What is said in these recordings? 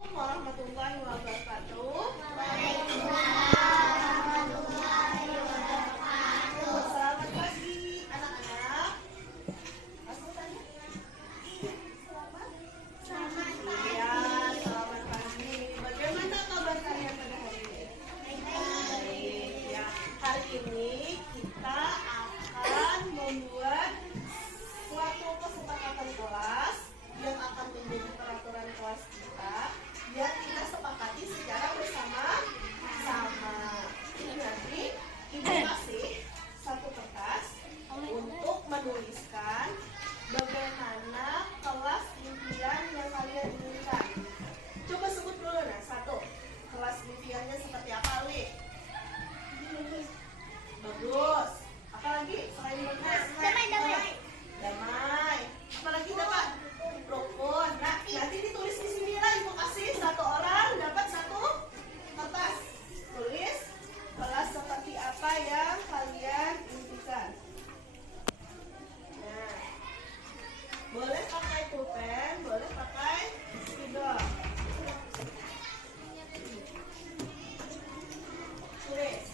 Warahmatullahi wabarakatuh. Selamat pagi anak-anak. Ya, selamat pagi. Bagaimana kabar kalian pada hari ini? Baik. Ya, hari ini kita akan membuat suatu kesepakatan kelas yang akan menjadi peraturan kelas kita yang kita sepakati secara bersama-sama. Ini nanti ibu kasih satu kertas untuk menuliskan bagaimana kelas impian yang kalian inginkan. Coba sebut dulu nah, satu. Kelas impiannya seperti apa, Li? Bagus. Apa lagi selain bagus? Damai. Apalagi dapat rukun. Nah, nanti ditulis di sini lah. Ibu kasih satu orang dapat satu kertas. Tulis kelas seperti apa yang kalian impikan. Nah, boleh pakai pulpen, boleh pakai spidol. Tulis.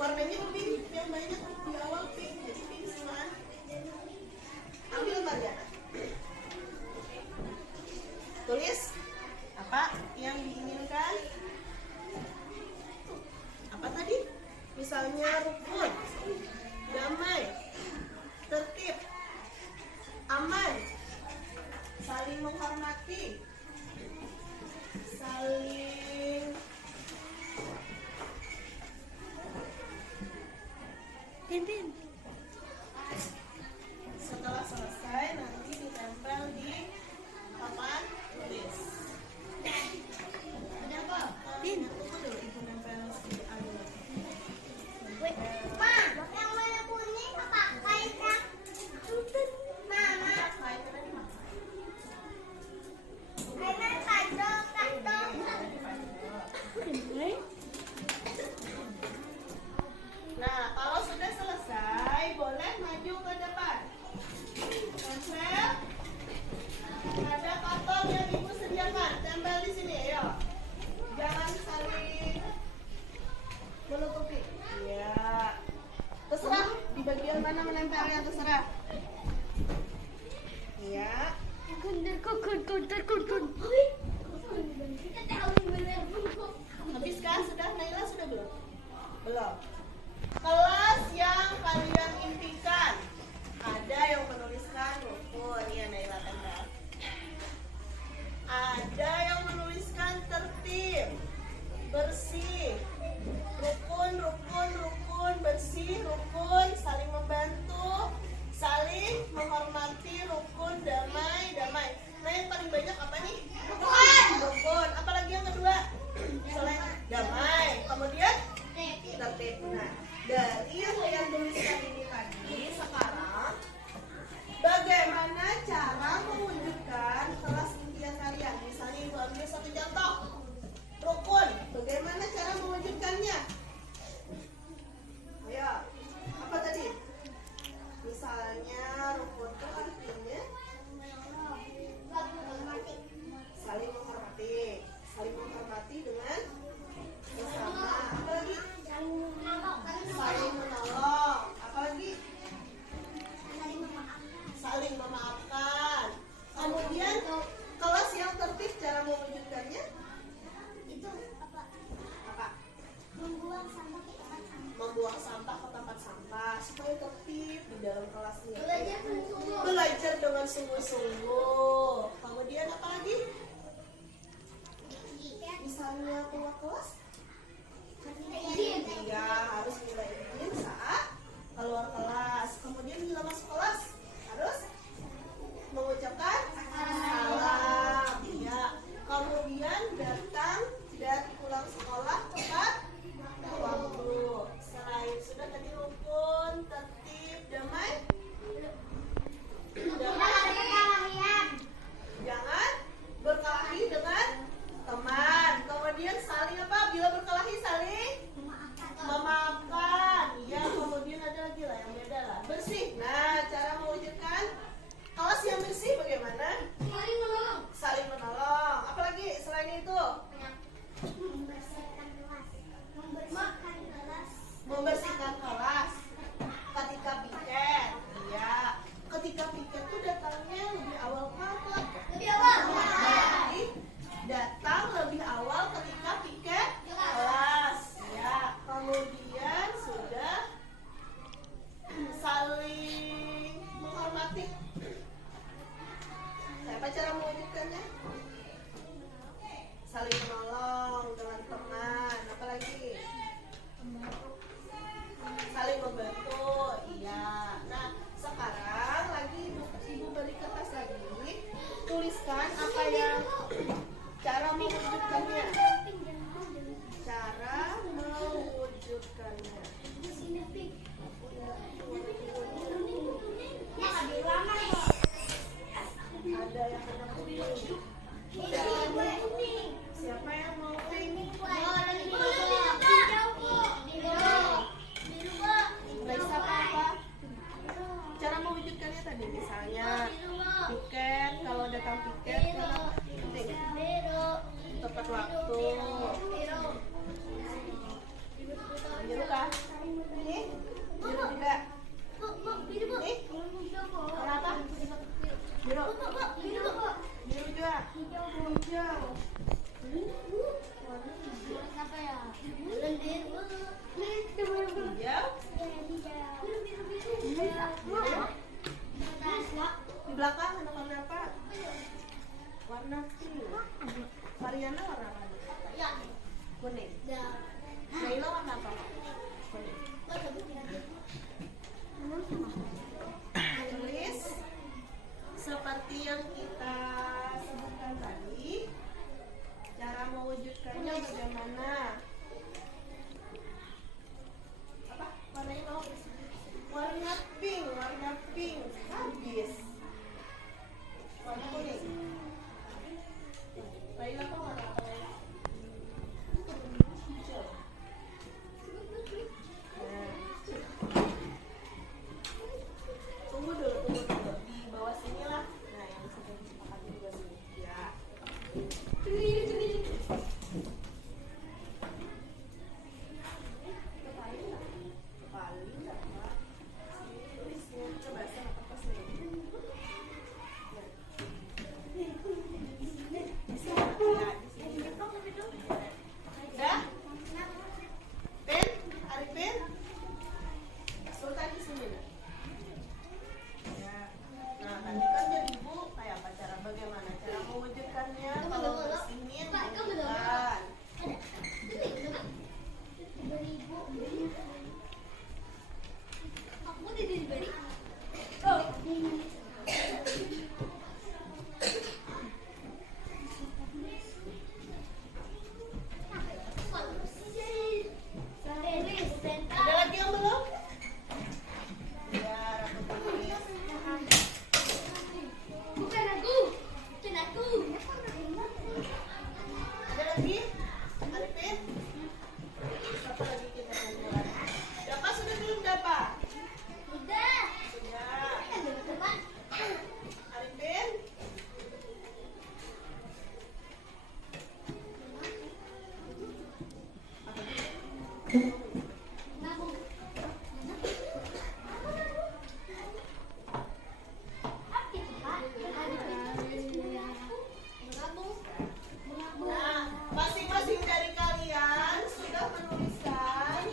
Warnanya pink, yang banyak di awal pink, jadi pink semua. Ambil Mariana. Tulis apa yang diinginkan. Apa tadi? Misalnya rukun, damai, tertib, aman, saling menghormati, saling pimpin. Setelah selesai nanti ditempel di papan tulis. Ada apa? Tunggu dulu ibu nempel sedikit aja. Ma, yang mana kuning apa kaitnya? Mama, kaitnya kandung. Nah, kalau sudah selesai, boleh maju ke depan. Tempel. Ada karton yang ibu sediakan. Tempel di sini, ayo. Jangan saling menutupi. Iya. Terserah di bagian mana menempelnya, terserah. Iya. Habis kan? Sudah? Naila sudah belum? Belum. Kelas yang kalian impikan. Ada yang menuliskan rukun, ya Naila tempel. Ada yang menuliskan tertib, bersih, rukun, bersih, rukun, saling membantu, saling menghormati, rukun, damai. Nah yang paling banyak apa nih? Rukun. Apalagi yang kedua? Selain damai. Kemudian tertib. Nah, dari yang kalian tuliskan ini tadi, sekarang bagaimana cara mewujudkan kelas impian kalian? Misalnya ibu ambil satu contoh, rukun. Bagaimana cara Ada yang warna kuning. Siapa yang mau pink? Raisa apa? Cara mewujudkannya tadi misalnya tiket, kalau datang tiket penting. Tepat waktu. Biru kah? Ini? Biru tidak? Ini? Warna apa? Biru. Biru juga. Hijau. Hijau. Di belakang ada warna apa? Warna pink. Mariana warna apa? Kuning. Naila warna apa? Kuning. Tulis seperti yang kita sebutkan tadi. Cara mewujudkannya bagaimana? Apa? Warnanya mau? Warna pink. Habis. Warna kuning. Naila apa warna apa? Hijau. Tunggu dulu. Di bawah sini lah. Nah, yang sudah disepakati di bawah sini. Ya. Paling dapat tulisnya. Coba sama kertas ini. Udah? Pen? Arifin? Sultan di sini. Ya. Nah, tadi kan jadi ibu kayak apa bagaimana cara mewujudkannya kalau bersihnya bukan. Ada lagi yang belum? Ya, rambut tulis. Ada lagi? Arifin? Satu lagi kita kumpulkan. Dapat sudah belum dapat? Sudah. Arifin? Nah, masing-masing dari kalian sudah menuliskan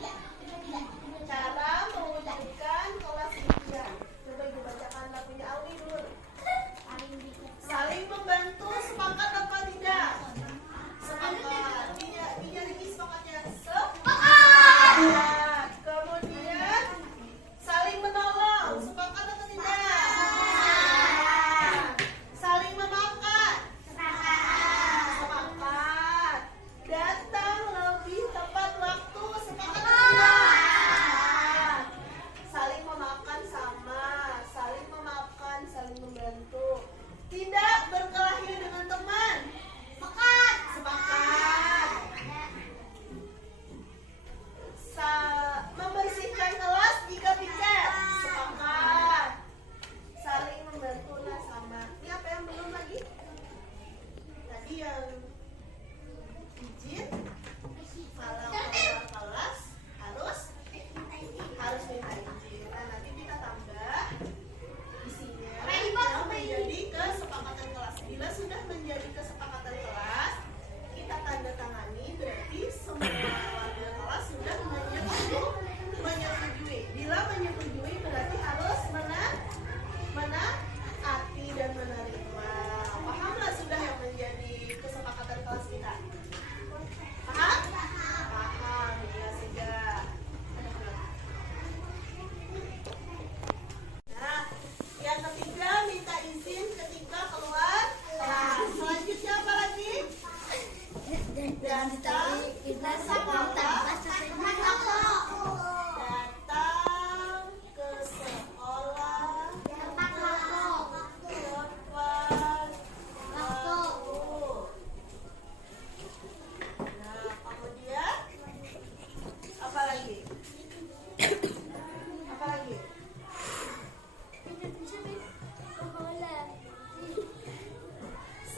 cara mewujudkan kelas impian. Coba ibu bacakan lagunya Auli dulu. Saling membantu, sepakat apa tidak? Sepakat. Tidak, Riki sepakatnya. Sepakat.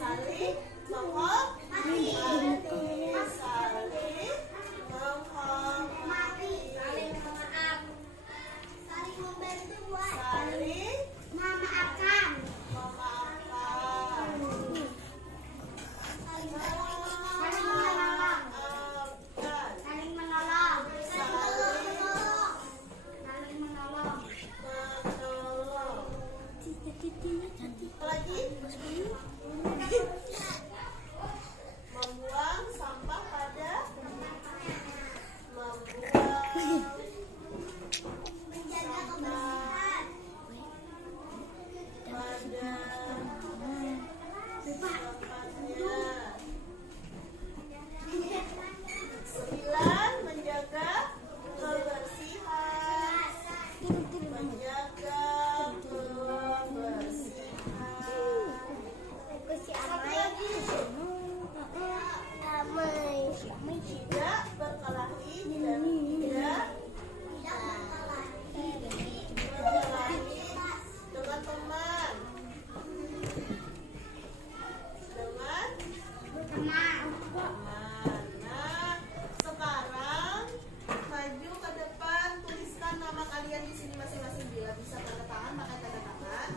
saling menghormati, saling menghormati, saling memaaf, saling membantu, saling memaafkan, memaafkan, saling menolong, saling menolong, saling menolong. menolong. Lagi membuang sampah pada membuang Menjaga kebersihan, pada tempatnya. 9 menjaga kebersihan, menjaga kebersihan. Satu lagi, tidak berkelahi dan tidak berkelahi dengan teman, dengan teman. Nah, sekarang maju ke depan, tuliskan nama kalian di sini masing-masing. Bila bisa tanda tangan, pakai tanda tangan.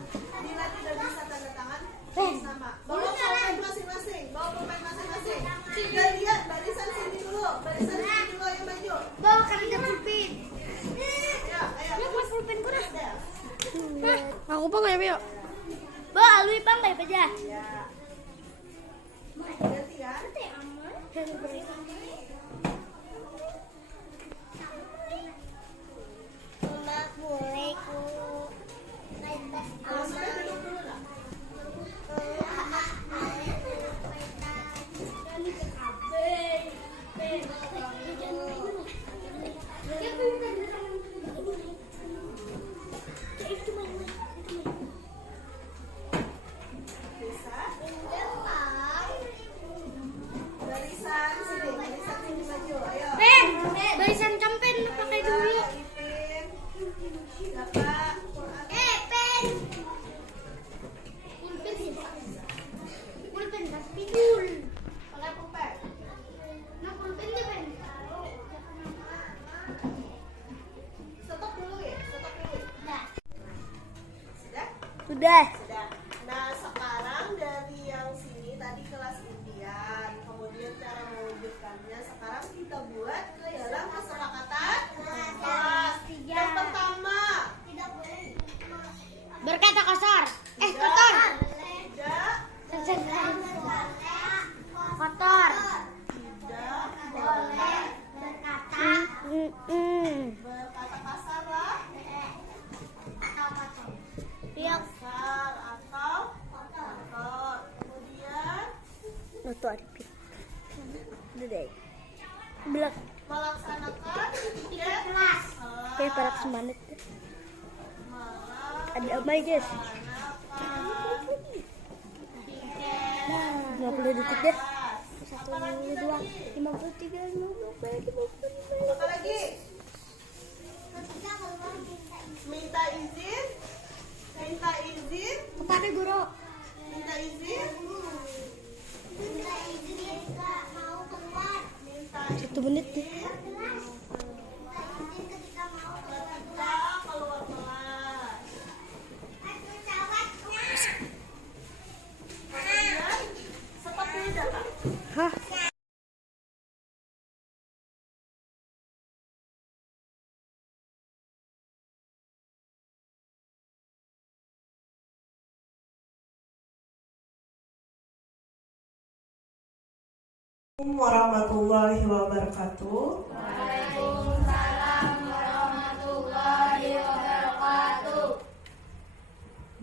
Bila tidak bisa tanda tangan, tulis nama. Bawa pulpen masing-masing. Bawa pulpen masing-masing. Dan lihat barisan sini dulu. Barisan sini dulu yang maju. bawa kami ke pulpen. Ya, ayo. Ya, buat pulpen ku dah. Ada. Nah, aku pang ya, Bio. Bawa alwi pang baik aja. Ya. Ganti ya. Mama boleh ku Kalau sudah duduk dulu lah. Bisa. Barisan sini. Barisan sini maju. Ayo. Pen, barisan campen pakai dulu. Ipin. Bapak. Pen. Pulpen tapi dul. Pakai pulpen. Nah, pulpen dia pen. Stop dulu ya. Stop dulu. Dah. Sudah? Sudah. Sudah. Nah, sekarang dari yang sini tadi kelas impian, kemudian cara mewujudkannya sekarang kita buat ke dalam kesepakatan kelas. Yang pertama, Berkata kasar. tidak Kotor. tidak Kotor. tidak boleh Berkata. berkata kasar lah, Yang kasar atau kotor. Kemudian Noto Arifin. Dede. Belak. melaksanakan tiket Kelas. Kayak para semangat. Ada apa guys? 50 detik deh. 1, 2, 53, 55. Apa lagi? Minta izin, minta izin, Kepada guru. minta izin, Minta izin mau keluar. minta 1 menit deh. izin Ketika mau ketika keluar kelas. Kemudian seperti data. Hah? Assalamualaikum warahmatullahi wabarakatuh. Waalaikumsalam warahmatullahi wabarakatuh.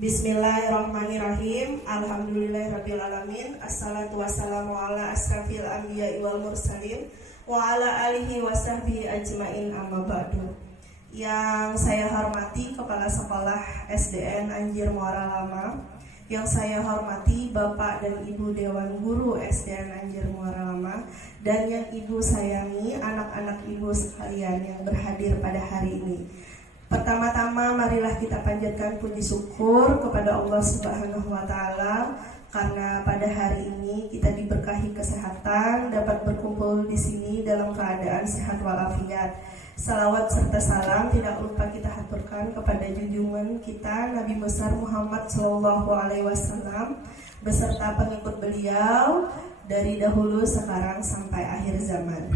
Bismillahirrahmanirrahim. Alhamdulillahirrabbilalamin. Assalatu wassalamu ala asrafil anbiya'i wal mursalin wa ala alihi wa sahbihi ajmain, amma ba'du. Yang saya hormati Kepala Sekolah SDN Anjir Muara Lama, yang saya hormati Bapak dan Ibu Dewan Guru SDN Anjir Muara Lama, dan yang Ibu sayangi anak-anak Ibu sekalian yang berhadir pada hari ini. Pertama-tama marilah kita panjatkan puji syukur kepada Allah Subhanahu wa taala karena pada hari Salawat serta salam tidak lupa kita haturkan kepada junjungan kita Nabi besar Muhammad Shallallahu Alaihi Wasallam beserta pengikut beliau dari dahulu, sekarang sampai akhir zaman.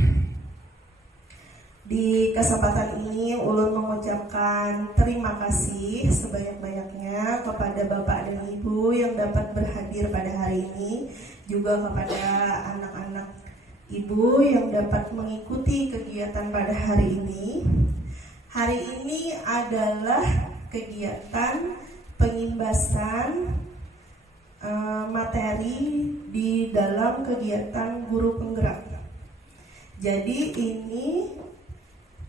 Di kesempatan ini ulun mengucapkan terima kasih sebanyak-banyaknya kepada Bapak dan Ibu yang dapat berhadir pada hari ini, juga kepada anak-anak Ibu yang dapat mengikuti kegiatan pada hari ini. Hari ini adalah kegiatan pengimbasan materi di dalam kegiatan guru penggerak. Jadi ini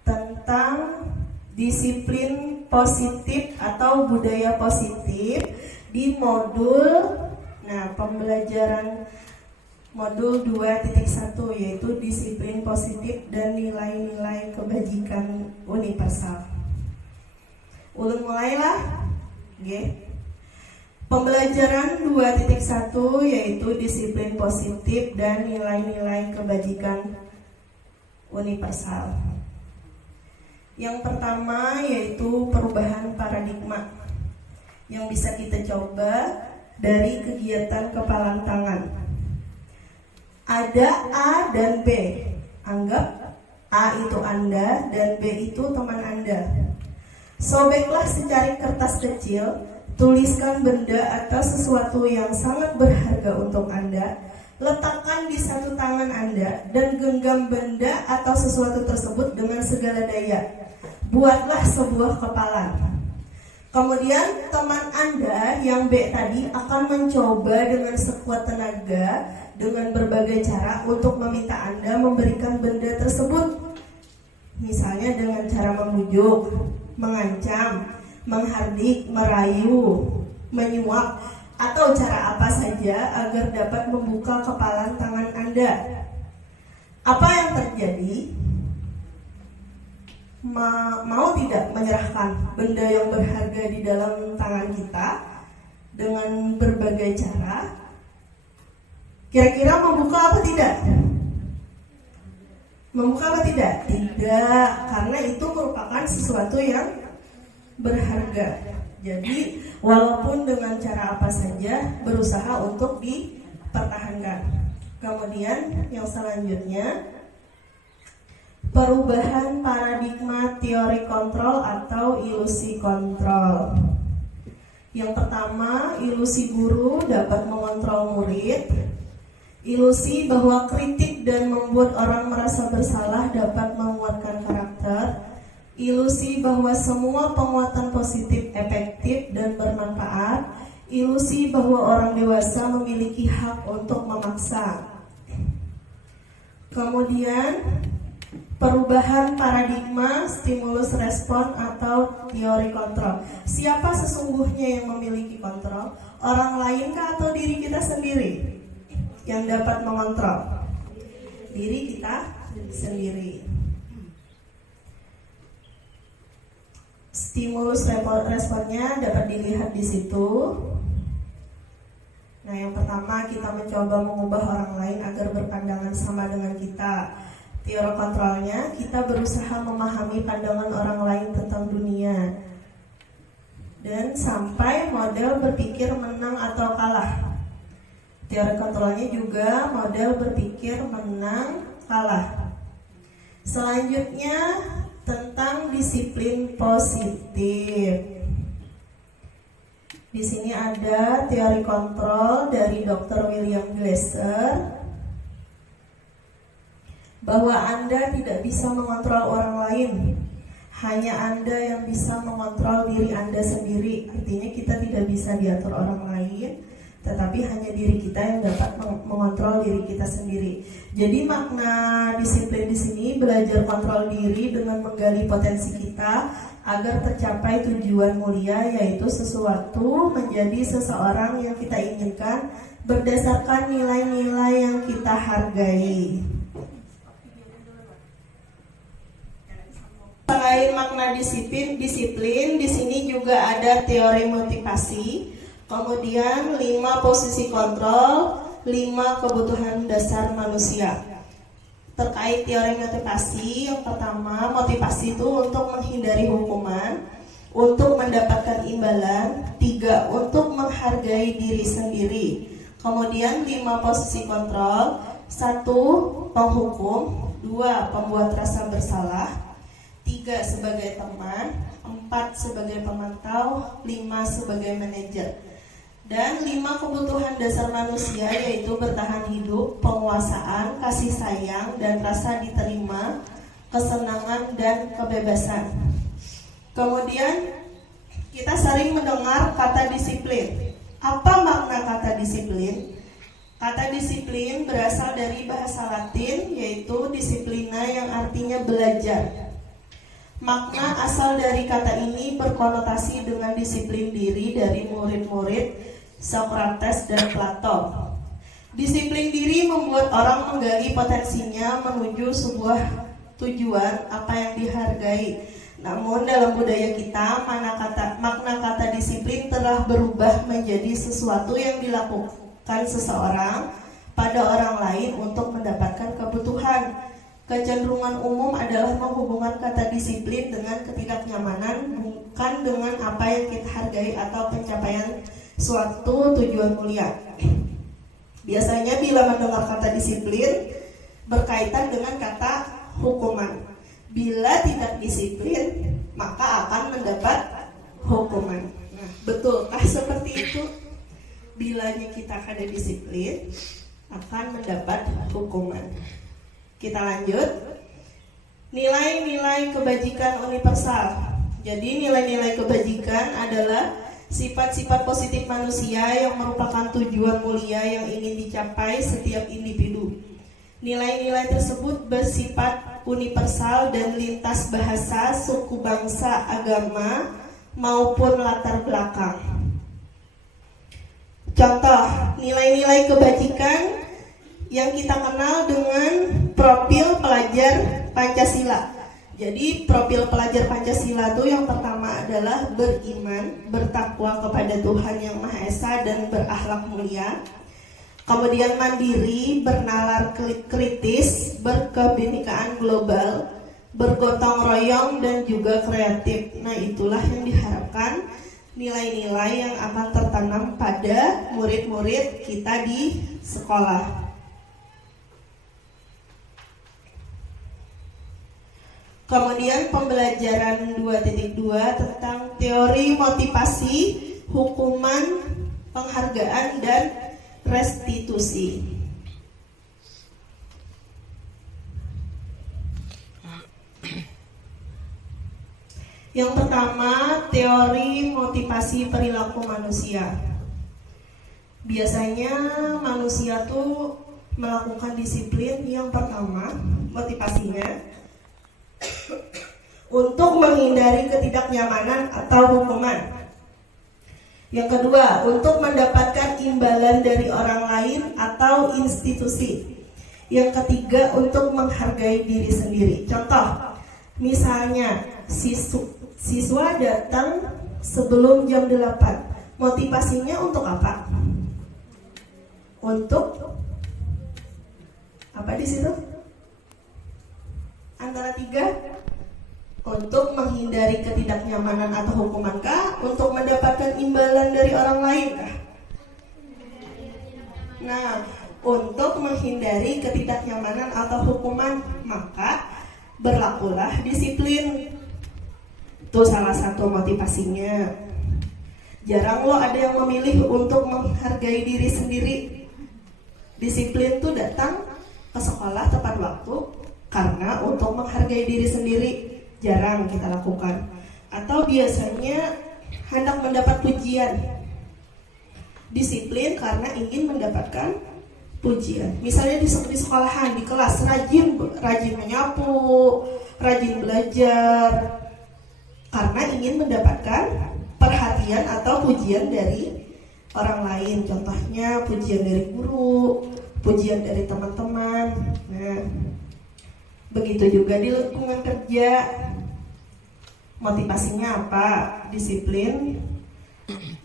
tentang disiplin positif atau budaya positif di modul pembelajaran modul 2.1, yaitu disiplin positif dan nilai-nilai kebajikan universal. Ulun mulailah. Pembelajaran 2.1 yaitu disiplin positif dan nilai-nilai kebajikan universal. Yang pertama yaitu perubahan paradigma yang bisa kita coba dari kegiatan kepalan tangan. Ada A dan B. Anggap A itu Anda dan B itu teman Anda. Sobeklah secari kertas kecil, tuliskan benda atau sesuatu yang sangat berharga untuk Anda, letakkan di satu tangan Anda dan genggam benda atau sesuatu tersebut dengan segala daya. Buatlah sebuah kepalan. Kemudian teman Anda yang B tadi akan mencoba dengan sekuat tenaga dengan berbagai cara untuk meminta Anda memberikan benda tersebut. Misalnya dengan cara membujuk, mengancam, menghardik, merayu, menyuap, atau cara apa saja agar dapat membuka kepalan tangan Anda. Apa yang terjadi? Mau tidak menyerahkan benda yang berharga di dalam tangan kita dengan berbagai cara? Kira-kira membuka apa tidak? Membuka apa tidak? Tidak, karena itu merupakan sesuatu yang berharga. Jadi walaupun dengan cara apa saja berusaha untuk dipertahankan. Kemudian yang selanjutnya, perubahan paradigma teori kontrol atau ilusi kontrol. Yang pertama, ilusi guru dapat mengontrol murid. Ilusi bahwa kritik dan membuat orang merasa bersalah dapat menguatkan karakter. Ilusi bahwa semua penguatan positif efektif dan bermanfaat. Ilusi bahwa orang dewasa memiliki hak untuk memaksa. Kemudian perubahan paradigma stimulus respon atau teori kontrol. Siapa sesungguhnya yang memiliki kontrol? Orang lainkah atau diri kita sendiri yang dapat mengontrol? Diri kita sendiri. Stimulus responnya dapat dilihat di situ. Nah, yang pertama kita mencoba mengubah orang lain agar berpandangan sama dengan kita. Teori kontrolnya, kita berusaha memahami pandangan orang lain tentang dunia dan sampai model berpikir menang atau kalah. Teori kontrolnya juga model berpikir menang kalah. Selanjutnya tentang disiplin positif. Di sini ada teori kontrol dari Dr. William Glasser, bahwa Anda tidak bisa mengontrol orang lain, hanya Anda yang bisa mengontrol diri Anda sendiri. Artinya kita tidak bisa diatur orang lain, tetapi hanya diri kita yang dapat mengontrol diri kita sendiri. Jadi makna disiplin di sini belajar kontrol diri dengan menggali potensi kita agar tercapai tujuan mulia, yaitu sesuatu menjadi seseorang yang kita inginkan berdasarkan nilai-nilai yang kita hargai. Selain makna disiplin di sini juga ada teori motivasi, kemudian 5 posisi kontrol, 5 kebutuhan dasar manusia. terkait teori motivasi. Yang pertama, motivasi itu untuk menghindari hukuman, untuk mendapatkan imbalan. 3, untuk menghargai diri sendiri. Kemudian 5, posisi kontrol. 1, penghukum. 2, pembuat rasa bersalah. 3, sebagai teman. 4, sebagai pemantau. 5, sebagai manajer. Dan 5 kebutuhan dasar manusia, yaitu bertahan hidup, penguasaan, kasih sayang, dan rasa diterima, kesenangan, dan kebebasan. Kemudian kita sering mendengar kata disiplin. Apa makna kata disiplin? Kata disiplin berasal dari bahasa Latin, yaitu disiplina, yang artinya belajar. Makna asal dari kata ini berkonotasi dengan disiplin diri dari murid-murid Socrates dan Plato. Disiplin diri membuat orang menggali potensinya menuju sebuah tujuan apa yang dihargai. Namun dalam budaya kita, makna kata disiplin telah berubah menjadi sesuatu yang dilakukan seseorang pada orang lain untuk mendapatkan kebutuhan. Kecenderungan umum adalah menghubungkan kata disiplin dengan ketidaknyamanan, bukan dengan apa yang kita hargai atau pencapaian suatu tujuan mulia. Biasanya bila mendengar kata disiplin berkaitan dengan kata hukuman. Bila tidak disiplin, maka akan mendapat hukuman. Nah, betulkah seperti itu? Bilanya kita kada disiplin, akan mendapat hukuman. Kita lanjut. Nilai-nilai kebajikan universal. Jadi nilai-nilai kebajikan adalah sifat-sifat positif manusia yang merupakan tujuan mulia yang ingin dicapai setiap individu. Nilai-nilai tersebut bersifat universal dan lintas bahasa, suku, bangsa, agama, maupun latar belakang. Contoh, nilai-nilai kebajikan yang kita kenal dengan profil pelajar Pancasila. Jadi profil pelajar Pancasila itu yang pertama adalah beriman, bertakwa kepada Tuhan Yang Maha Esa dan berakhlak mulia. Kemudian mandiri, bernalar kritis, berkebinekaan global, bergotong royong, dan juga kreatif. Nah, itulah yang diharapkan nilai-nilai yang akan tertanam pada murid-murid kita di sekolah. Kemudian pembelajaran 2.2 tentang teori motivasi, hukuman, penghargaan, dan restitusi. Yang pertama, teori motivasi perilaku manusia. Biasanya manusia tuh melakukan disiplin yang pertama, motivasinya untuk menghindari ketidaknyamanan atau hukuman. Yang kedua, untuk mendapatkan imbalan dari orang lain atau institusi. Yang ketiga, untuk menghargai diri sendiri. Contoh, misalnya siswa datang sebelum jam 8. Motivasinya untuk apa? Untuk apa di situ? Antara 3, untuk menghindari ketidaknyamanan atau hukuman kah? Untuk mendapatkan imbalan dari orang lain kah? Nah, untuk menghindari ketidaknyamanan atau hukuman, maka berlakulah disiplin. Itu salah satu motivasinya. Jarang loh ada yang memilih untuk menghargai diri sendiri. Disiplin tuh datang ke sekolah tepat waktu karena untuk menghargai diri sendiri. Jarang kita lakukan. Atau biasanya hendak mendapat pujian. Disiplin karena ingin mendapatkan pujian. Misalnya di sekolahan, di kelas rajin menyapu, rajin belajar, karena ingin mendapatkan perhatian atau pujian dari orang lain. Contohnya pujian dari guru, pujian dari teman-teman. Nah, begitu juga di lingkungan kerja. Motivasinya apa? Disiplin,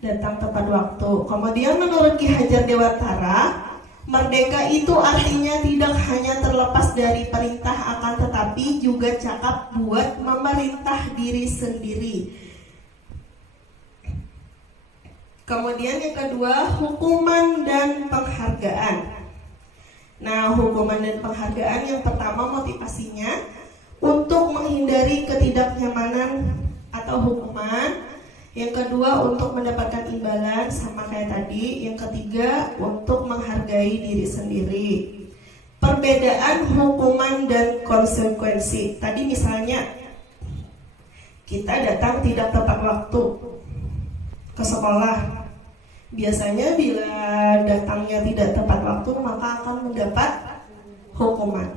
datang tepat waktu. Kemudian menurut Ki Hajar Dewantara, Merdeka itu artinya tidak hanya terlepas dari perintah, akan tetapi juga cakap buat memerintah diri sendiri. Kemudian yang kedua, hukuman dan penghargaan. Nah, hukuman dan penghargaan yang pertama motivasinya untuk menghindari ketidaknyamanan atau hukuman. Yang kedua untuk mendapatkan imbalan sama kayak tadi. Yang ketiga untuk menghargai diri sendiri. Perbedaan hukuman dan konsekuensi. Tadi misalnya kita datang tidak tepat waktu ke sekolah. Biasanya bila datangnya tidak tepat waktu maka akan mendapat hukuman.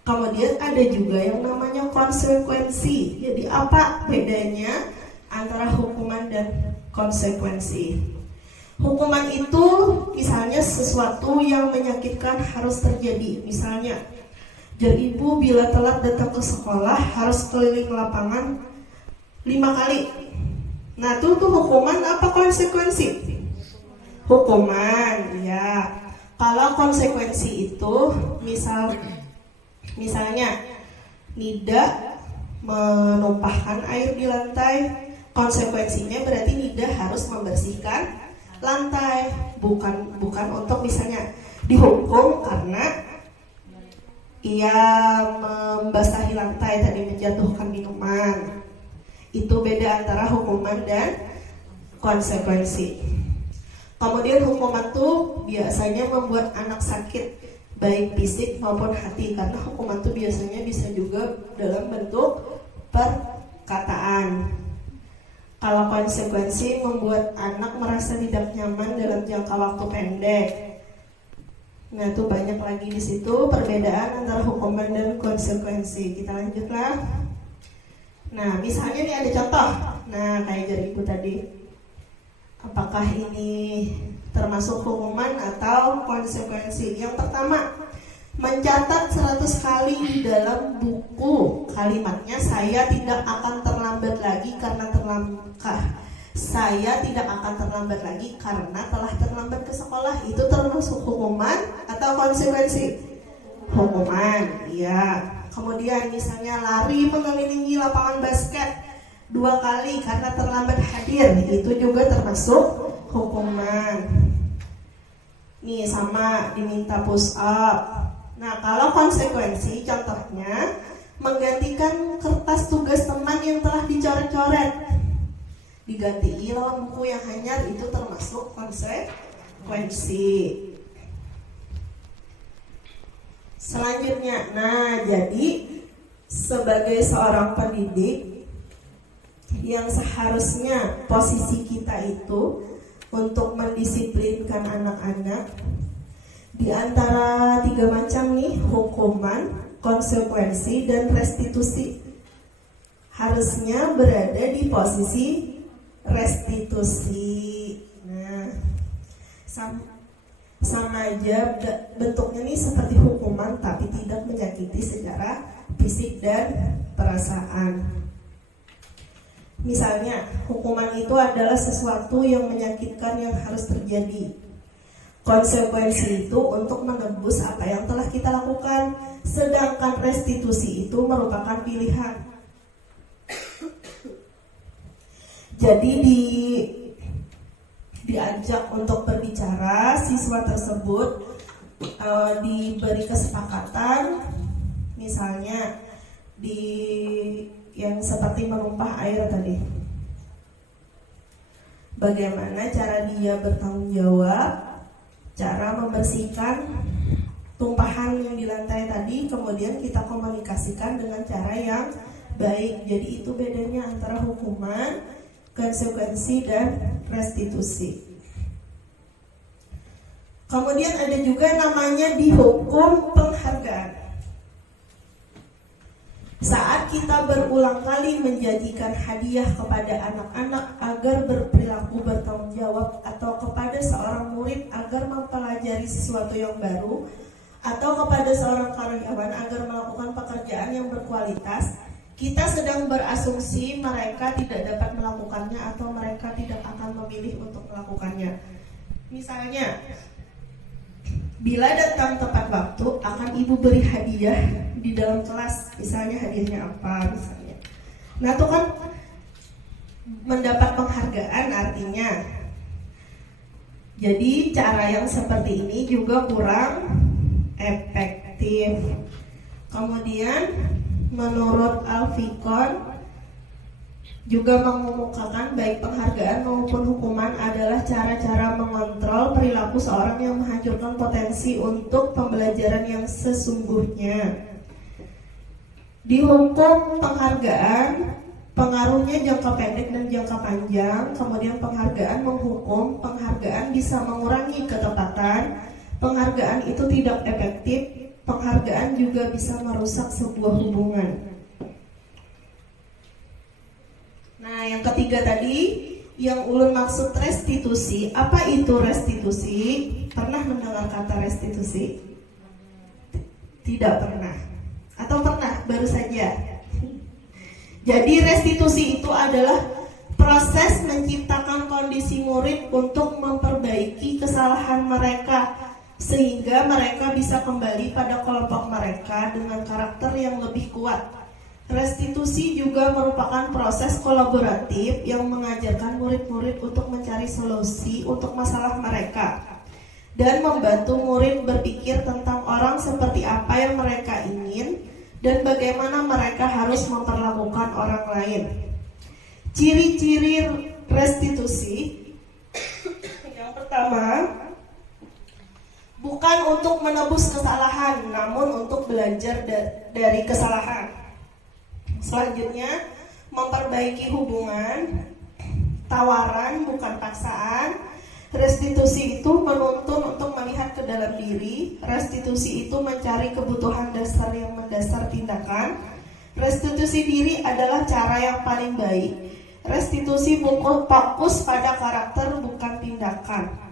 Kemudian ada juga yang namanya konsekuensi. Jadi apa bedanya antara hukuman dan konsekuensi? Hukuman itu misalnya sesuatu yang menyakitkan harus terjadi. Misalnya, jar ibu bila telat datang ke sekolah harus keliling lapangan 5 kali. Nah, itu tuh hukuman apa konsekuensi? Hukuman, ya. Kalau konsekuensi itu misalnya Nida menumpahkan air di lantai, konsekuensinya berarti Nida harus membersihkan lantai, bukan untuk misalnya dihukum karena ia membasahi lantai tadi, menjatuhkan minuman. Itu beda antara hukuman dan konsekuensi. Kemudian hukuman tuh biasanya membuat anak sakit baik fisik maupun hati, karena hukuman tuh biasanya bisa juga dalam bentuk perkataan. Kalau konsekuensi membuat anak merasa tidak nyaman dalam jangka waktu pendek. Nah, itu banyak lagi di situ perbedaan antara hukuman dan konsekuensi. Kita lanjutlah. Nah, misalnya nih ada contoh. Nah, kayak jar ibu tadi. Apakah ini termasuk hukuman atau konsekuensi? Yang pertama, mencatat 100 kali di dalam buku kalimatnya saya tidak akan terlambat lagi karena telah terlambat ke sekolah. Itu termasuk hukuman atau konsekuensi? Hukuman, iya. Kemudian misalnya lari mengelilingi lapangan basket 2 kali karena terlambat hadir, itu juga termasuk hukuman. Nih sama diminta push up. Nah, kalau konsekuensi contohnya menggantikan kertas tugas teman yang telah dicoret-coret, diganti lawan buku yang hanyar, itu termasuk konsekuensi. Selanjutnya, nah jadi sebagai seorang pendidik yang seharusnya posisi kita itu untuk mendisiplinkan anak-anak, di antara 3 macam nih, hukuman, konsekuensi, dan restitusi, harusnya berada di posisi restitusi. Nah, sama aja bentuknya nih seperti hukuman, tapi tidak menyakiti secara fisik dan perasaan. Misalnya, hukuman itu adalah sesuatu yang menyakitkan yang harus terjadi. Konsekuensi itu untuk menebus apa yang telah kita lakukan, sedangkan restitusi itu merupakan pilihan. Jadi diajak untuk berbicara, siswa tersebut diberi kesepakatan, misalnya yang seperti menumpah air tadi. Bagaimana cara dia bertanggung jawab, cara membersihkan tumpahan yang di lantai tadi, kemudian kita komunikasikan dengan cara yang baik. Jadi itu bedanya antara hukuman, konsekuensi, dan restitusi. Kemudian ada juga namanya dihukum penghargaan. Saat kita berulang kali menjanjikan hadiah kepada anak-anak agar berperilaku bertanggung jawab, atau kepada seorang murid agar mempelajari sesuatu yang baru, atau kepada seorang karyawan agar melakukan pekerjaan yang berkualitas, kita sedang berasumsi mereka tidak dapat melakukannya atau mereka tidak akan memilih untuk melakukannya. Misalnya, Bila datang tepat waktu, akan ibu beri hadiah di dalam kelas. Misalnya hadiahnya apa misalnya. Nah itu kan mendapat penghargaan artinya. Jadi cara yang seperti ini juga kurang efektif. Kemudian menurut Alfikon juga mengemukakan baik penghargaan maupun hukuman adalah cara-cara mengontrol perilaku seorang yang menghancurkan potensi untuk pembelajaran yang sesungguhnya. Di hukum penghargaan, pengaruhnya jangka pendek dan jangka panjang. Kemudian penghargaan menghukum, penghargaan bisa mengurangi ketepatan, penghargaan itu tidak efektif, penghargaan juga bisa merusak sebuah hubungan. Nah, yang ketiga tadi, yang ulun maksud restitusi. Apa itu restitusi? Pernah mendengar kata restitusi? Tidak pernah. Atau pernah, baru saja. Jadi restitusi itu adalah proses menciptakan kondisi murid untuk memperbaiki kesalahan mereka, sehingga mereka bisa kembali pada kelompok mereka dengan karakter yang lebih kuat. Restitusi juga merupakan proses kolaboratif yang mengajarkan murid-murid untuk mencari solusi untuk masalah mereka dan membantu murid berpikir tentang orang seperti apa yang mereka ingin dan bagaimana mereka harus memperlakukan orang lain. Ciri-ciri restitusi yang pertama, bukan untuk menebus kesalahan, namun untuk belajar dari kesalahan. Selanjutnya, memperbaiki hubungan, tawaran bukan paksaan. Restitusi itu menuntun untuk melihat ke dalam diri. Restitusi itu mencari kebutuhan dasar yang mendasar tindakan. Restitusi diri adalah cara yang paling baik. Restitusi fokus pada karakter bukan tindakan.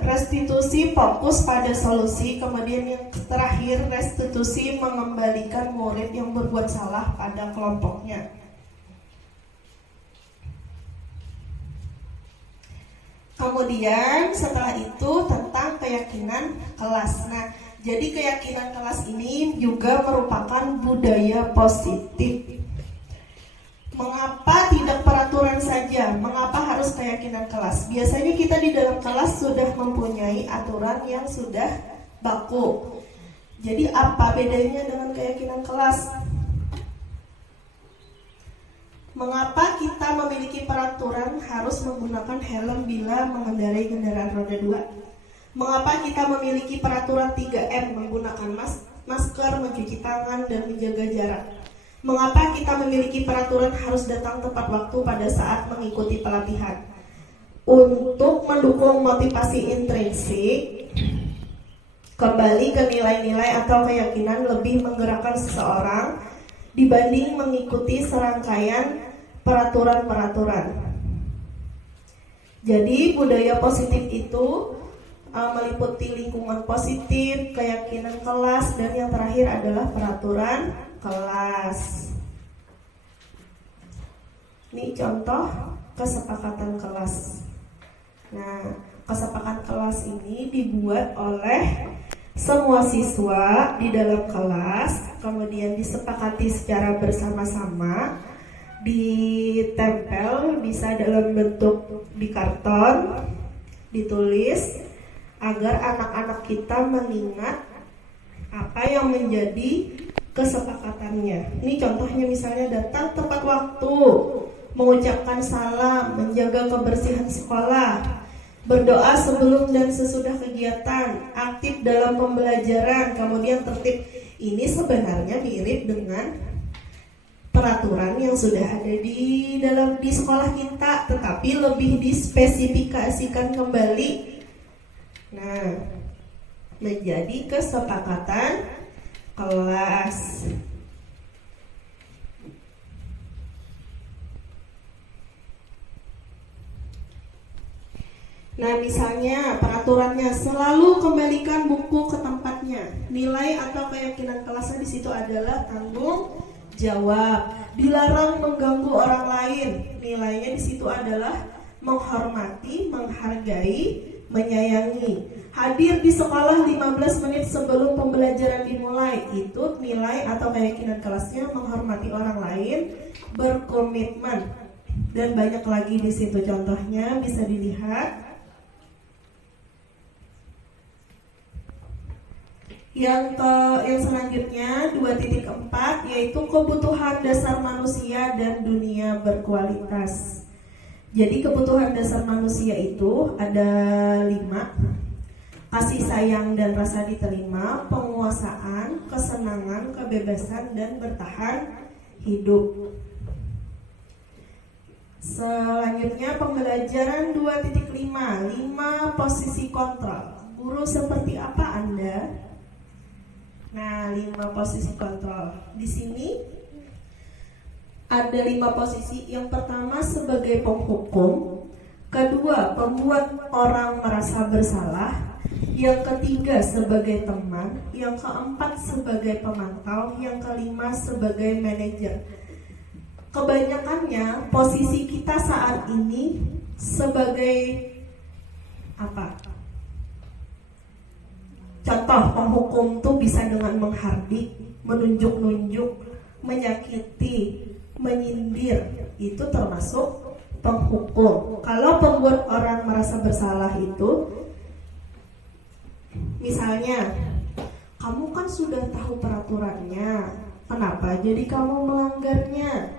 Restitusi fokus pada solusi. Kemudian yang terakhir, restitusi mengembalikan murid yang berbuat salah pada kelompoknya. Kemudian setelah itu tentang keyakinan kelas. Nah, jadi keyakinan kelas ini juga merupakan budaya positif. Mengapa tidak peraturan saja? Mengapa harus keyakinan kelas? Biasanya kita di dalam kelas sudah mempunyai aturan yang sudah baku. Jadi apa bedanya dengan keyakinan kelas? Mengapa kita memiliki peraturan harus menggunakan helm bila mengendarai kendaraan roda 2? Mengapa kita memiliki peraturan 3M, menggunakan masker, mencuci tangan, dan menjaga jarak? Mengapa kita memiliki peraturan harus datang tepat waktu pada saat mengikuti pelatihan? Untuk mendukung motivasi intrinsik, kembali ke nilai-nilai atau keyakinan lebih menggerakkan seseorang dibanding mengikuti serangkaian peraturan-peraturan. Jadi budaya positif itu meliputi lingkungan positif, keyakinan kelas, dan yang terakhir adalah peraturan kelas. Ini contoh kesepakatan kelas. Nah, kesepakatan kelas ini dibuat oleh semua siswa di dalam kelas, kemudian disepakati secara bersama-sama, ditempel, bisa dalam bentuk di karton, ditulis, agar anak-anak kita mengingat apa yang menjadi kesepakatannya. Ini contohnya misalnya datang tepat waktu, mengucapkan salam, menjaga kebersihan sekolah, berdoa sebelum dan sesudah kegiatan, aktif dalam pembelajaran, kemudian tertib. Ini sebenarnya mirip dengan peraturan yang sudah ada di sekolah kita, tetapi lebih dispesifikasikan kembali. Nah, menjadi kesepakatan kelas. Nah, misalnya peraturannya selalu kembalikan buku ke tempatnya. Nilai atau keyakinan kelasnya di situ adalah tanggung jawab. Dilarang mengganggu orang lain. Nilainya di situ adalah menghormati, menghargai, menyayangi. Hadir di sekolah 15 menit sebelum pembelajaran dimulai. Itu nilai atau keyakinan kelasnya. Menghormati orang lain, berkomitmen, dan banyak lagi di situ contohnya bisa dilihat. Yang selanjutnya 2.4 yaitu kebutuhan dasar manusia dan dunia berkualitas. Jadi kebutuhan dasar manusia itu ada 5. Kasih sayang dan rasa diterima, penguasaan, kesenangan, kebebasan, dan bertahan hidup. Selanjutnya pembelajaran 2.5, 5 posisi kontrol. Guru seperti apa Anda? Nah, 5 posisi kontrol. Di sini ada 5 posisi. Yang pertama sebagai penghukum, kedua pembuat orang merasa bersalah, yang ketiga sebagai teman, yang keempat sebagai pemantau, yang kelima sebagai manajer. Kebanyakannya posisi kita saat ini sebagai apa? Contoh penghukum tuh bisa dengan menghardik, menunjuk-nunjuk, menyakiti, menyindir. Itu termasuk penghukum. Kalau pembuat orang merasa bersalah itu, misalnya, kamu kan sudah tahu peraturannya, kenapa jadi kamu melanggarnya?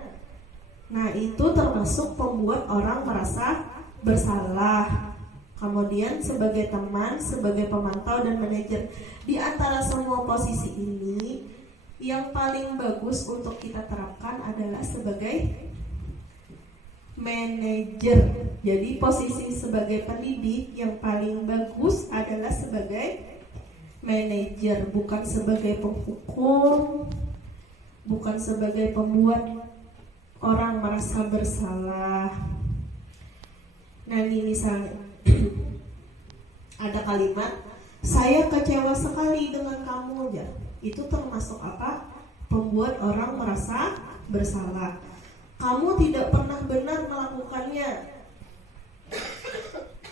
Nah, itu termasuk pembuat orang merasa bersalah. Kemudian sebagai teman, sebagai pemantau dan manajer. Di antara semua posisi ini, yang paling bagus untuk kita terapkan adalah sebagai manajer. Jadi posisi sebagai pendidik yang paling bagus adalah sebagai manajer, bukan sebagai penghukum, bukan sebagai pembuat orang merasa bersalah. Nah, ini misalnya ada kalimat, saya kecewa sekali dengan kamu, ya. Itu termasuk apa? Pembuat orang merasa bersalah. Kamu tidak pernah benar melakukannya.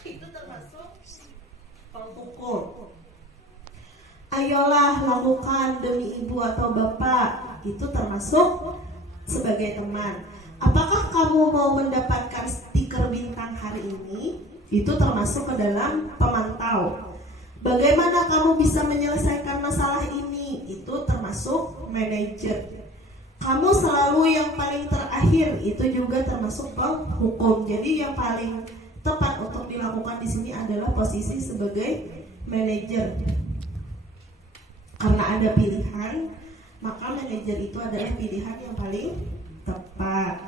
Itu termasuk penghukum. Ayolah lakukan demi ibu atau bapak. Itu termasuk sebagai teman. Apakah kamu mau mendapatkan stiker bintang hari ini? Itu termasuk ke dalam pemantau. Bagaimana kamu bisa menyelesaikan masalah ini? Itu termasuk manajer. Kamu selalu yang paling terakhir, itu juga termasuk penghukum. Jadi yang paling tepat untuk dilakukan di sini adalah posisi sebagai manajer. Karena ada pilihan, maka manajer itu adalah pilihan yang paling tepat.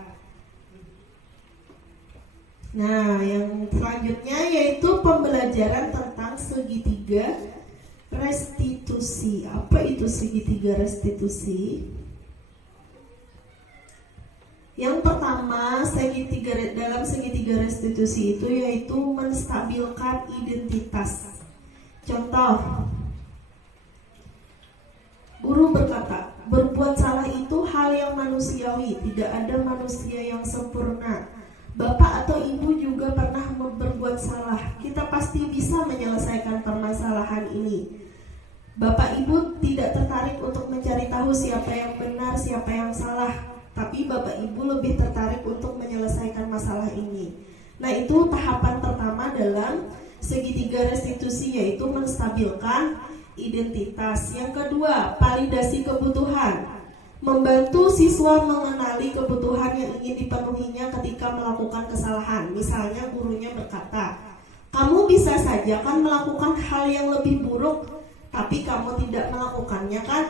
Nah, yang selanjutnya yaitu pembelajaran tentang segitiga restitusi. Apa itu segitiga restitusi? Yang pertama, dalam segitiga restitusi itu yaitu menstabilkan identitas. Contoh, guru berkata, berbuat salah itu hal yang manusiawi, tidak ada manusia yang sempurna. Bapak atau ibu juga pernah berbuat salah. Kita pasti bisa menyelesaikan permasalahan ini. Bapak ibu tidak tertarik untuk mencari tahu siapa yang benar, siapa yang salah. Tapi bapak ibu lebih tertarik untuk menyelesaikan masalah ini. Nah, itu tahapan pertama dalam segitiga restitusi, yaitu menstabilkan identitas. Yang kedua, validasi kebutuhan. Membantu siswa mengenali kebutuhan yang ingin dipenuhinya ketika melakukan kesalahan. Misalnya gurunya berkata, kamu bisa saja kan melakukan hal yang lebih buruk, tapi kamu tidak melakukannya kan?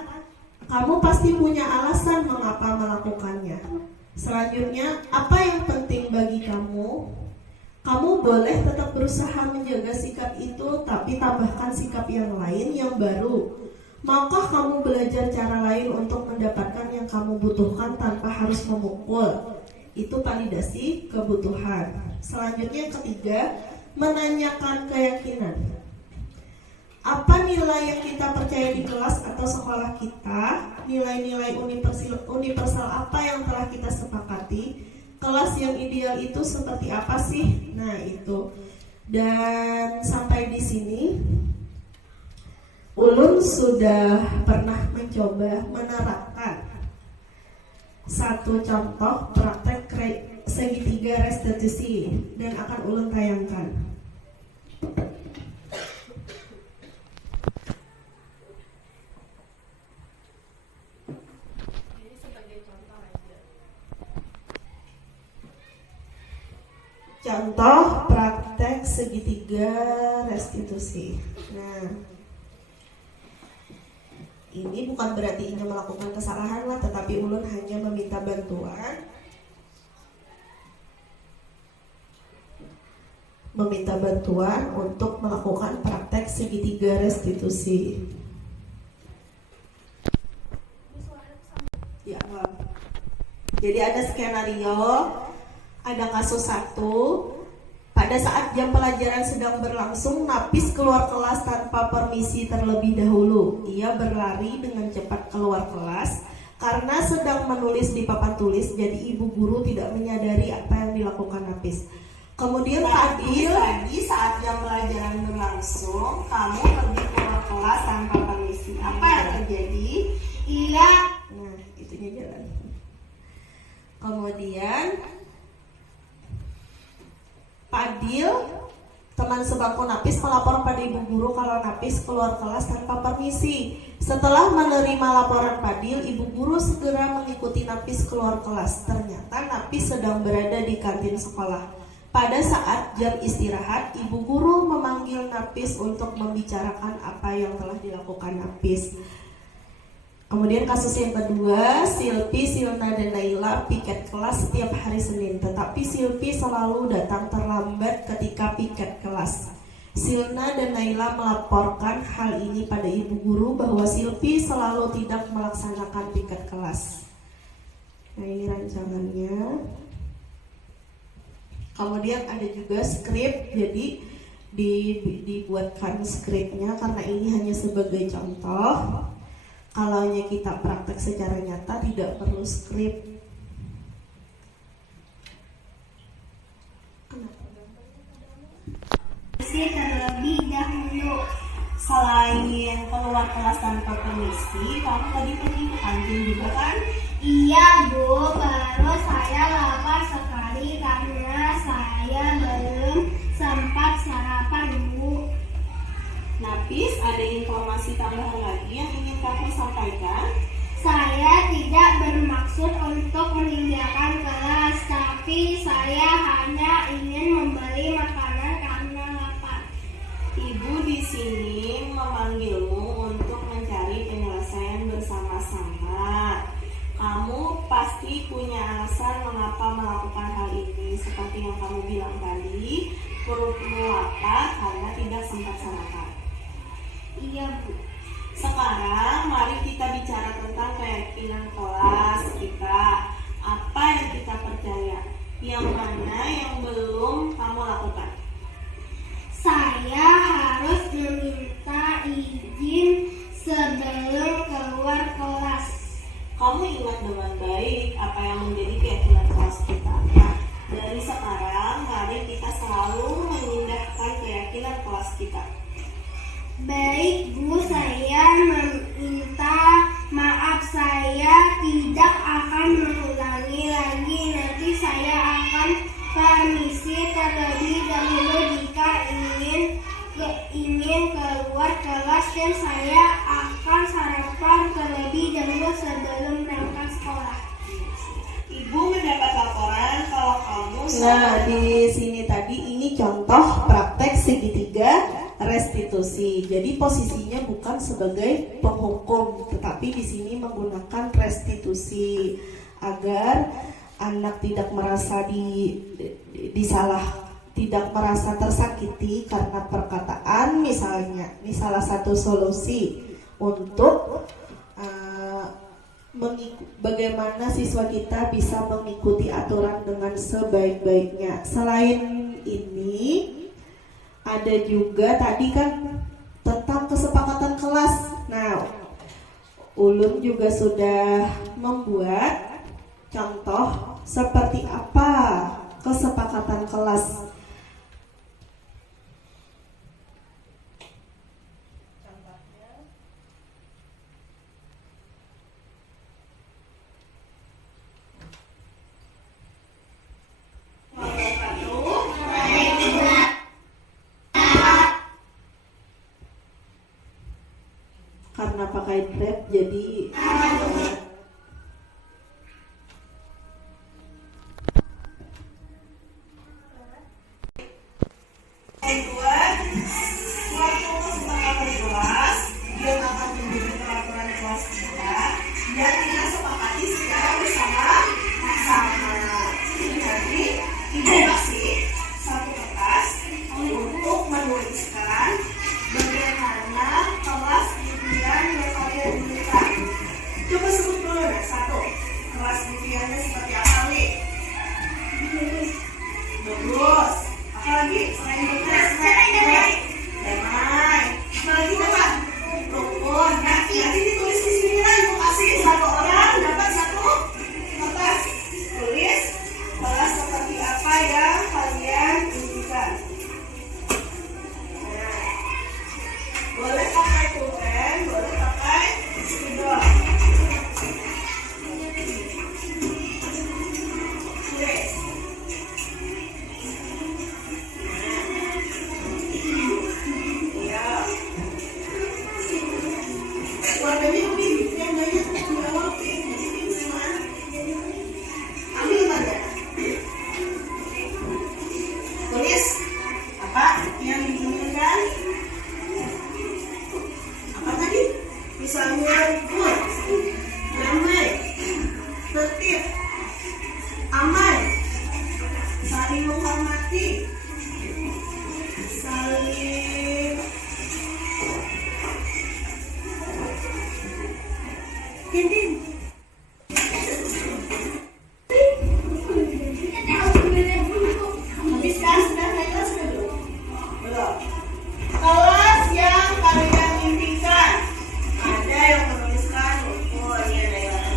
Kamu pasti punya alasan mengapa melakukannya. Selanjutnya, apa yang penting bagi kamu? Kamu boleh tetap berusaha menjaga sikap itu, tapi tambahkan sikap yang lain yang baru. Maukah kamu belajar cara lain untuk mendapatkan yang kamu butuhkan tanpa harus memukul? Itu validasi kebutuhan. Selanjutnya yang ketiga, menanyakan keyakinan. Apa nilai yang kita percaya di kelas atau sekolah kita? Nilai-nilai universal apa yang telah kita sepakati? Kelas yang ideal itu seperti apa sih? Nah, itu. Dan sampai di sini Ulun sudah pernah mencoba menerapkan satu contoh praktek segitiga restitusi dan akan ulun tayangkan. Ini sebagai contoh aja. Contoh praktek segitiga restitusi. Nah, ini bukan berarti Inya melakukan kesalahan lah, tetapi ulun hanya meminta bantuan untuk melakukan praktek segitiga restitusi. Ya, jadi ada skenario, ada kasus 1. Pada saat jam pelajaran sedang berlangsung, Napis keluar kelas tanpa permisi terlebih dahulu. Ia berlari dengan cepat keluar kelas karena sedang menulis di papan tulis, jadi ibu guru tidak menyadari apa yang dilakukan Napis. Kemudian tadi saat jam pelajaran berlangsung, kamu pergi keluar kelas tanpa permisi. Apa yang terjadi? Iya. Nah, itunya jalan. Kemudian Padil, teman sebangku Napis, melapor pada ibu guru kalau Napis keluar kelas tanpa permisi. Setelah menerima laporan Padil, ibu guru segera mengikuti Napis keluar kelas. Ternyata Napis sedang berada di kantin sekolah. Pada saat jam istirahat, ibu guru memanggil Napis untuk membicarakan apa yang telah dilakukan Napis. Kemudian kasus yang kedua, Silpi, Silna, dan Naila piket kelas setiap hari Senin. Tetapi Silpi selalu datang terlambat ketika piket kelas. Silna dan Naila melaporkan hal ini pada ibu guru bahwa Silpi selalu tidak melaksanakan piket kelas. Nah, ini rancangannya. Kemudian ada juga skrip, jadi dibuatkan skripnya karena ini hanya sebagai contoh. Kalau kita praktek secara nyata tidak perlu skrip. Terlebih dahulu. Selain keluar kelas tanpa permisi, kamu tadi pergi ke kantin juga kan? Iya Bu, baru saya lapar sekali karena saya belum sempat sarapan Bu. Napis, ada informasi tambahan lagi yang ingin kamu sampaikan? Saya tidak bermaksud untuk meninggalkan kelas, tapi saya hanya ingin membeli makanan karena lapar. Ibu di sini memanggilmu untuk mencari penyelesaian bersama-sama. Kamu pasti punya alasan mengapa melakukan hal ini. Seperti yang kamu bilang tadi, perutmu lapar karena tidak sempat sarapan. Iya Bu. Sekarang mari kita bicara tentang keyakinan kelas kita. Apa yang kita percaya? Yang mana yang belum kamu lakukan? Saya harus meminta izin sebelum keluar kelas. Kamu ingat dengan baik apa yang menjadi keyakinan kelas kita. Nah, dari sekarang mari kita selalu mengindahkan keyakinan kelas kita. Baik Bu, saya meminta maaf, saya tidak akan mengulangi lagi. Nanti saya akan permisi terlebih dahulu jika ingin keluar kelas, dan saya akan sarapan terlebih dahulu sebelum berangkat sekolah. Ibu mendapat laporan kalau kamu. Nah, di sini tadi ini contoh praktek segitiga restitusi. Jadi posisinya bukan sebagai penghukum, tetapi di sini menggunakan restitusi agar anak tidak merasa tidak merasa tersakiti karena perkataan misalnya. Ini salah satu solusi untuk bagaimana siswa kita bisa mengikuti aturan dengan sebaik-baiknya. Selain ini, ada juga tadi kan tentang kesepakatan kelas. Nah, ulun juga sudah membuat contoh seperti apa kesepakatan kelas. Contohnya, Karena pakai tab jadi membuat suatu kesepakatan kelas yang akan menjadi peraturan kelas kita dan kita sepakati secara bersama-sama. Jadi ibu kasih satu kertas untuk menuliskan bagaimana kelas impian yang kalian inginkan. Coba sebut dulu ya, satu. Kelas impiannya seperti apa nih? Bagus. Apa lagi? Selain bagus, damai. Apa lagi dapat? Rukun. Nanti ditulis di sini lah. Ibu kasih satu orang dapat satu kertas. Tulis kelas seperti apa yang kalian inginkan. Boleh pakai pulpen, boleh pakai spidol. Tulis. Ya. Warnanya pink, yang banyak bawah pink, pink semua. Ambil mana? Tulis apa yang diinginkan. Apa tadi? Misalnya rukun, damai, tertib, aman, saling menghormati, saling Dinding. Habiskan sudah naik kelas sudah belum? Belum. Kelas yang kalian impikan. Ada yang menuliskan rukun, ya daerah.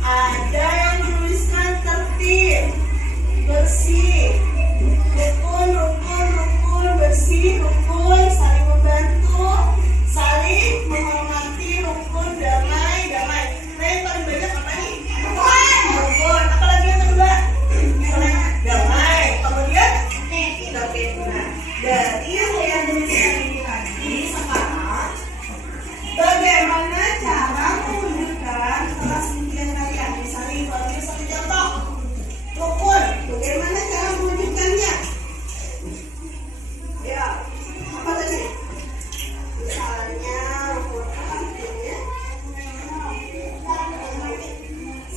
Ada yang menuliskan tertib, bersih, rukun, bersih, rukun, saling membantu, saling menghormati, rukun, damai. Nah yang paling banyak apa nih? Rukun. Apa lagi yang kedua? Damai. Kemudian tertib. Nah, dari yang kalian tuliskan ini tadi sekarang, bagaimana cara mewujudkan kelas impian kalian? Misalnya kalau satu contoh rukun, bagaimana cara mewujudkannya? Ya, apa tadi? Misalnya rukun artinya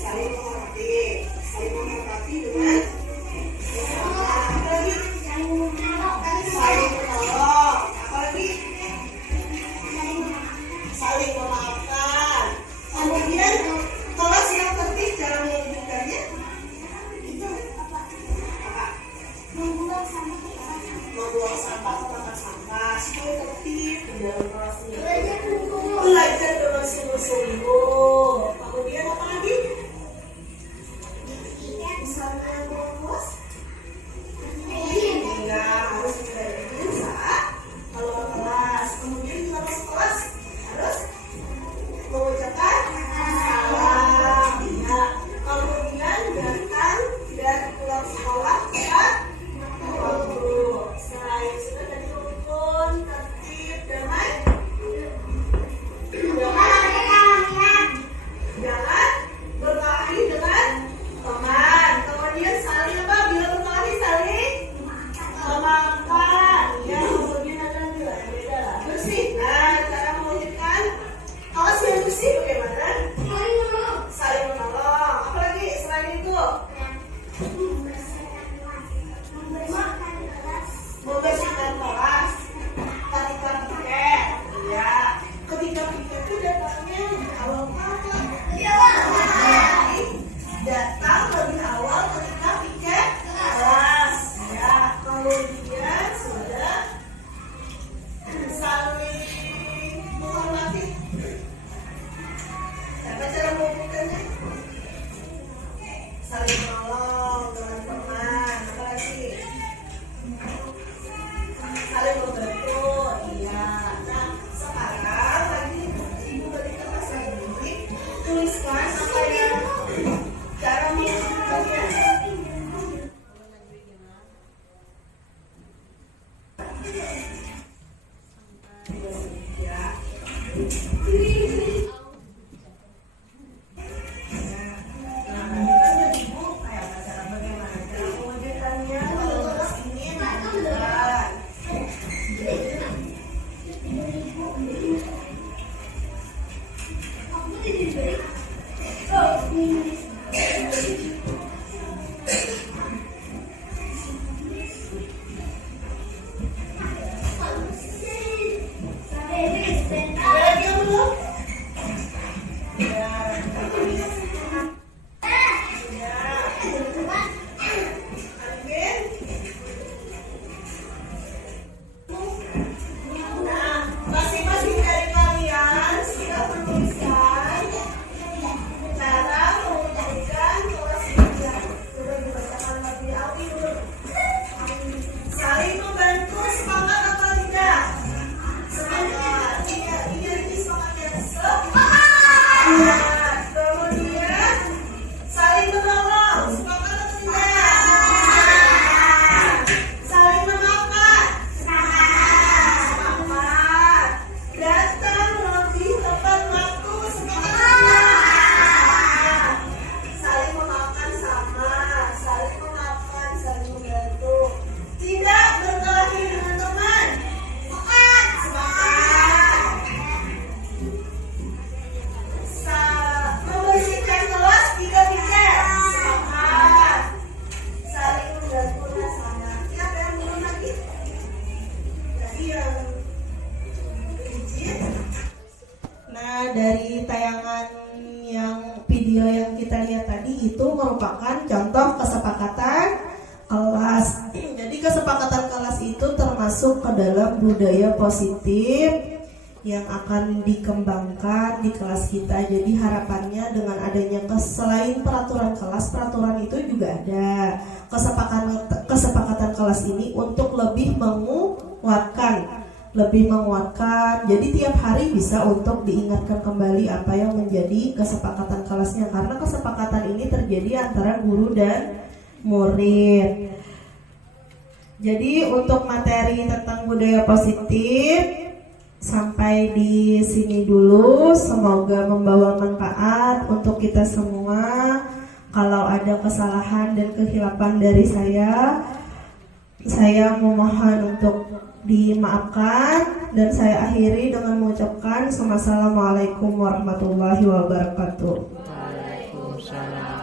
saling menghormati dengan apa lagi? Saling menolong. Apa lagi? Saling memaafkan. Kemudian kelas yang tertib cara mewujudkannya itu apa? Membuang sampah ke tempat sampah supaya tertib di dalam kelas ini. Belajar dengan sungguh-sungguh. Kemudian apa lagi? Misalnya bolos, harus tidak saat keluar kelas. Kemudian kita masuk kelas harus mengucapkan salam. Ya. Kemudian datang dan pulang sekolah tepat waktu. Selain sudah dari rukun, tertib, damai, Masing-masing dari kalian sudah menuliskan cara mewujudkan kelas tiga. Sudah dibacakan lebih awal. Saling membantu, semangat apa tidak? Semangat. Iya, ini semangatnya. Semangat. Kemudian saling menolong, semangat atau tidak? Saling memaafkan. Semangat. Datang lebih tepat waktu, semangat. Saling memaafkan sama, saling memaafkan, saling membantu. Tidak berkelahi dengan teman. Semangat. Membersihkan kelas 3-3. Semangat. Saling membantu dan sama. Siapa yang belum lagi? Jadi yang izin. Nah, dari tayangan yang video yang kita lihat tadi itu merupakan contoh kesepakatan kelas. Jadi kesepakatan kelas itu termasuk ke dalam budaya positif yang akan dikembangkan di kelas kita. Jadi harapannya dengan adanya selain peraturan kelas, peraturan itu juga ada kesepakatan kelas ini untuk lebih menguatkan. Jadi tiap hari bisa untuk diingatkan kembali apa yang menjadi kesepakatan kelasnya, karena kesepakatan ini terjadi antara guru dan murid. Jadi untuk materi tentang budaya positif sampai di sini dulu. Semoga membawa manfaat untuk kita semua. Kalau ada kesalahan dan kehilapan dari saya memohon untuk dimaafkan, dan saya akhiri dengan mengucapkan Assalamualaikum warahmatullahi wabarakatuh. Waalaikumsalam.